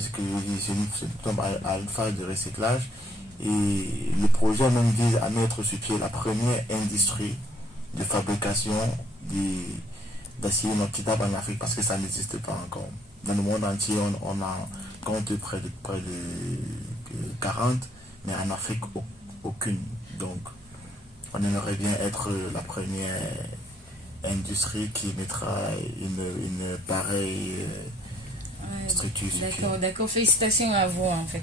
ce que je dis, c'est à une phase de recyclage. Et le projet même vise à mettre sur pied la première industrie de fabrication d'acier inoxydable en Afrique, parce que ça n'existe pas encore. Dans le monde entier, on a compte près de 40, mais en Afrique, aucune. Donc, on aimerait bien être la première industrie qui mettra une pareille structure sur pied. D'accord, d'accord. Félicitations à vous, en fait.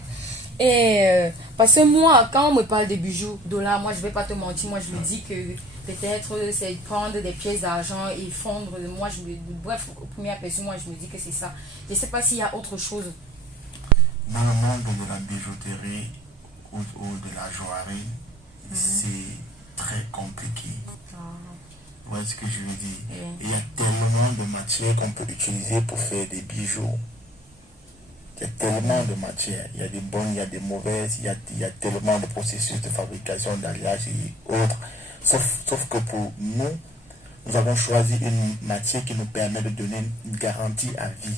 Et parce que moi, quand on me parle de bijoux, $, moi je vais pas te mentir, moi je me dis que peut-être c'est prendre des pièces d'argent et fondre. Bref, au premier aperçu, moi je me dis que c'est ça. Je sais pas s'il y a autre chose. Dans le monde de la bijouterie ou de la joaillerie, c'est très compliqué. Vous voyez ce que je veux dire? Il y a tellement de matières qu'on peut utiliser pour faire des bijoux. Il y a tellement de matières, il y a des bonnes, il y a des mauvaises, il y a tellement de processus de fabrication, d'alliage et autres. Sauf que pour nous, nous avons choisi une matière qui nous permet de donner une garantie à vie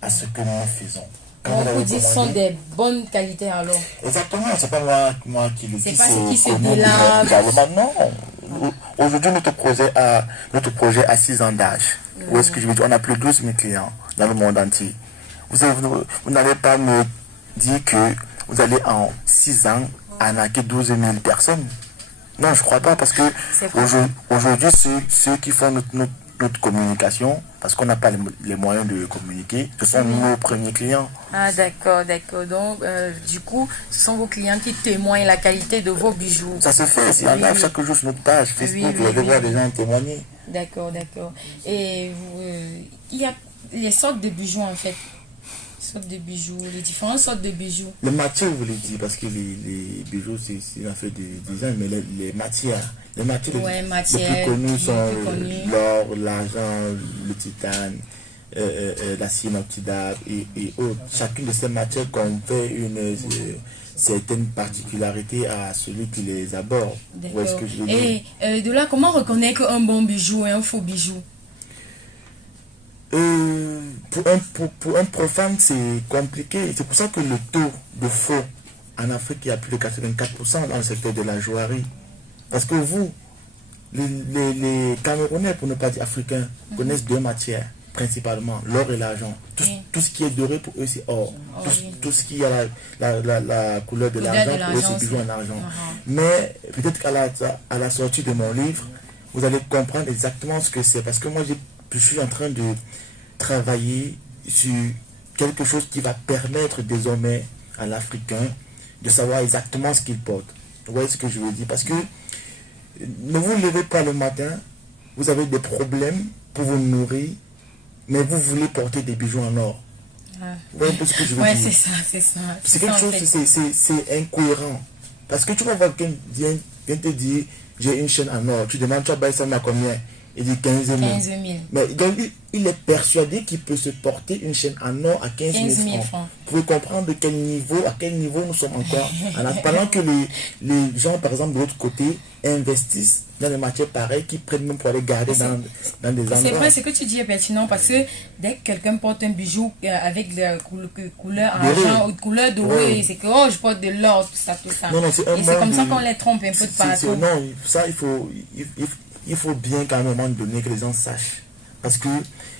à ce que nous faisons. On peut dire que ce sont des bonnes qualités alors. Exactement, c'est pas moi qui le dis. C'est pas ce qui se délague. Non. Aujourd'hui, notre projet a 6 ans d'âge. Où est-ce que je veux dire? On a plus de 12 000 clients dans le monde entier. Vous n'allez pas me dire que vous allez en 6 ans arnaquer 12 000 personnes. Non, je ne crois pas, parce que aujourd'hui, ceux qui font notre communication, parce qu'on n'a pas les moyens de communiquer, ce sont nos premiers clients. Ah d'accord, d'accord. Donc, du coup, ce sont vos clients qui témoignent la qualité de vos bijoux. Ça se fait, il y en a chaque jour sur notre page Facebook, vous allez voir des gens témoigner. D'accord, d'accord. Et il y a les sortes de bijoux en fait. Les différentes sortes de bijoux. Les matières, vous voulez dire, parce que les bijoux, c'est une affaire de design, mais les matières les plus connues sont l'or, l'argent, le titane, l'acier inoxydable et autres. Chacune de ces matières confère une certaine particularité à celui qui les aborde. D'accord. Et de là, comment reconnaître un bon bijou et un faux bijou? Pour un profane, c'est compliqué. C'est pour ça que le taux de faux en Afrique, il y a plus de 84% dans le secteur de la joaillerie. Parce que vous, les Camerounais, pour ne pas dire africains, connaissent 2 matières principalement, l'or et l'argent. Tout ce qui est doré pour eux, c'est or. Tout ce qui a la couleur de l'argent, pour eux, c'est bijou en argent. Mais peut-être qu'à la sortie de mon livre, vous allez comprendre exactement ce que c'est. Parce que moi, je suis en train de travailler sur quelque chose qui va permettre désormais à l'Africain de savoir exactement ce qu'il porte. Vous voyez ce que je veux dire? Parce que ne vous levez pas le matin, vous avez des problèmes pour vous nourrir, mais vous voulez porter des bijoux en or. Vous voyez un peu ce que je veux dire? C'est ça, c'est ça. C'est quelque chose, c'est incohérent. Parce que tu vas voir quelqu'un vient te dire, j'ai une chaîne en or. Tu demandes, tu vas bailler ça à combien? Il dit 15 000. Mais donc, il est persuadé qu'il peut se porter une chaîne en or à 15 000 francs. Vous pouvez comprendre à quel niveau nous sommes encore. Pendant que les gens, par exemple, de l'autre côté, investissent dans des matières pareilles qu'ils prennent même pour aller garder dans des endroits. C'est vrai, ce que tu dis est pertinent, parce que dès que quelqu'un porte un bijou avec de couleur argent ou de couleur dorée, c'est que je porte de l'or, tout ça, tout ça. Non, et c'est comme ça qu'on les trompe un peu de partout. Non, ça, il faut bien qu'à un moment donné que les gens sachent. Parce que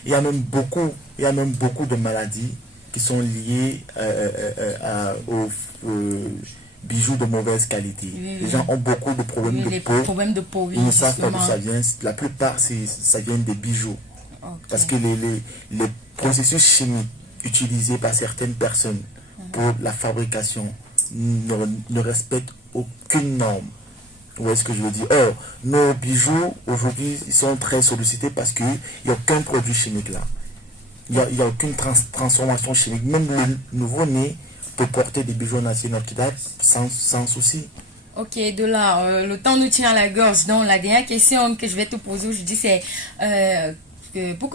il y a même beaucoup de maladies qui sont liées aux bijoux de mauvaise qualité. Les gens ont beaucoup de problèmes de peau. Ils ne savent pas d'où ça vient. La plupart, ça vient des bijoux. Parce que les processus chimiques utilisés par certaines personnes pour la fabrication ne respectent aucune norme. Vous voyez ce que je veux dire? Or, nos bijoux, aujourd'hui, ils sont très sollicités parce qu'il n'y a aucun produit chimique là. Il n'y a aucune transformation chimique. Même le nouveau-né peut porter des bijoux en acier inoxydable sans souci. Ok, de là, le temps nous tient à la gorge. Donc, la dernière question que je vais te poser aujourd'hui, c'est pour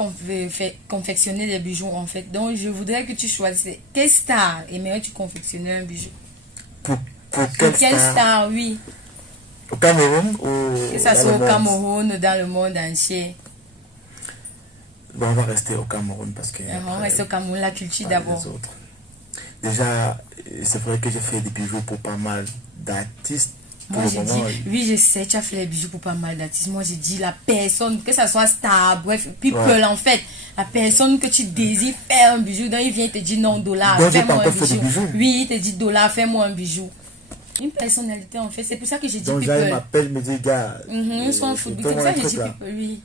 confectionner des bijoux, en fait. Donc, je voudrais que tu choisisses quelle star aimerais-tu confectionner un bijou? Pour quelle star, oui. Au Cameroun ou que ça soit au Cameroun ou dans le monde entier? Bon, on va rester au Cameroun parce que... on va rester au Cameroun, la culture d'abord. déjà, c'est vrai que j'ai fait des bijoux pour pas mal d'artistes. Moi, j'ai dit, oui, je sais, tu as fait les bijoux pour pas mal d'artistes. Moi, j'ai dit, la personne, que ça soit star, bref, people, en fait, la personne que tu désires faire un bijou, donc il vient te dire non, dollar, fais-moi un bijou. Oui, il te dit dollar, fais-moi un bijou. Une personnalité, en fait, c'est pour ça que j'ai dit donc, people. Donc, m'appelle, me dit, gars, soit c'est pour ça que j'ai dit people, oui.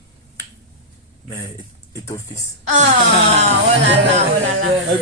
Mais, et ton fils? Ah, oh là là, oh là là.